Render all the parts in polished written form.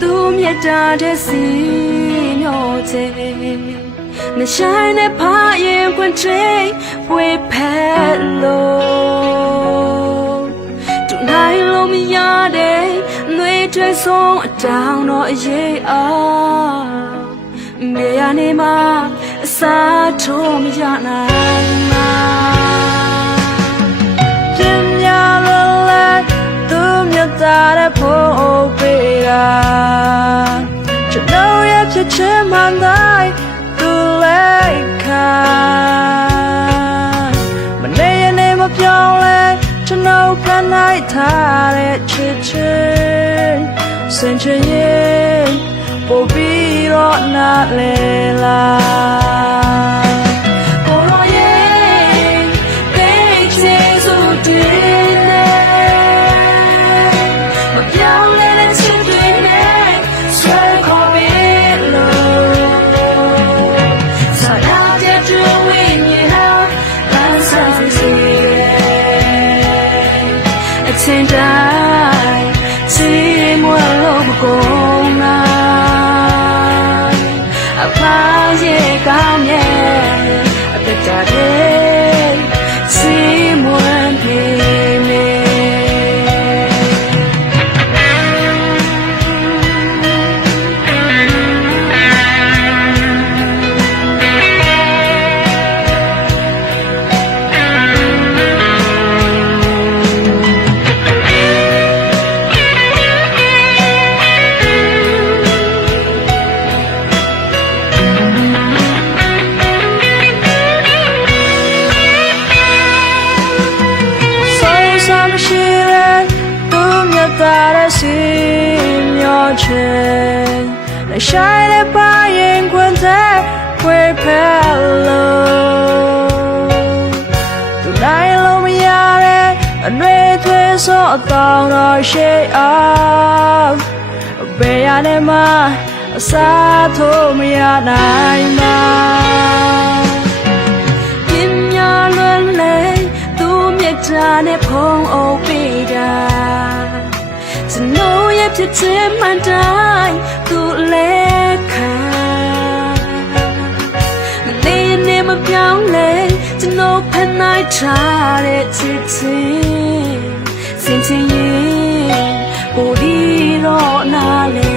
သူမြတ်တာတဲ့စီမျောတဲ့နှဆိုင်နဲ့ဖာရင်ခွင့်ထိဝေဖက်လို့တူနိုင်လို့မရတဲ့နှွေးထွေးဆုံးအတောင်တော့အရေးအားမေရနေမှာအစားထိုးမရနိုင်မှာပြင်းများလို့လဲသူမြတ်တာတဲ့ဖို့ပေးတာကျွန်တော်ရဲ့ဖြစ်ချင်မှန်တိုင်းသူလိုက်ခံမနေရနေမပြောင်းလဲကျွန်တော်ခံနိုင်ထားတဲ့ချစ်ချင်းစင်ချင်ရဲ့ပို့ပြီးတော့နားလေလားကိုရောရဲ့ကိတ်ချေစုတွေနဲ့မပြောင်းလဲတဲ့ချစ်တွေနဲ့ဆွဲခေါ်ပြီးလို့ဆရာတဲ့သူဝိညာဉ်ဟာလမ်းဆောင်စီအချင်းတိုင်းစီမွေလို့မကုန်နိုင်အဖာရဲ့ကောင်းရဲ့အသက်တာတဲ့စီမွေပြေမေစီမျောချင်လက်ရှိတဲ့ပါရင်ခွင့်တဲ့ခွေဖက်လို့သူနိုင်လို့မရတဲ့အနှွေးသွေးစောအတောင်တော်ရှိအောင်ဘယ်ရနေမှာအစားထိုးမရနိုင်မှာပြင်းများလွန်လေသူမြတ်တာနဲ့ဖုံးအုပ်ပေးတာကျွန်တော်ရဲ့ဖြစ်ချင်မှန်တိုင်းသူလက်ခံမနေနေမပြောင်းလဲကျွန်တော်ဖန်နိုင်ထားတဲ့ချစ်ချင်းစင်ချင်ရင်ပို့ဒီတော့နားလေ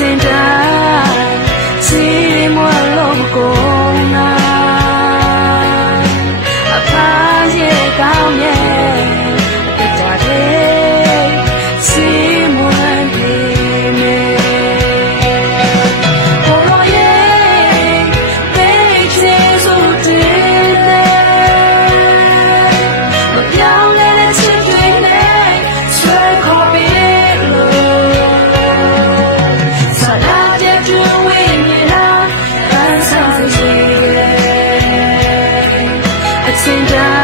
ချင်းတိုင်းစီမွေလို့ကုန်နိုင်အဖာရဲ့ကောင်းရဲ့အသက်တာတဲ့စီမွေပြေမေကိုရောရဲ့ပိတ်ချေစုတင်နဲ့မပြောင်းလဲတဲ့ချစ်တွေနဲ့ဆွဲခေါ်ပြီးလို့Sing down.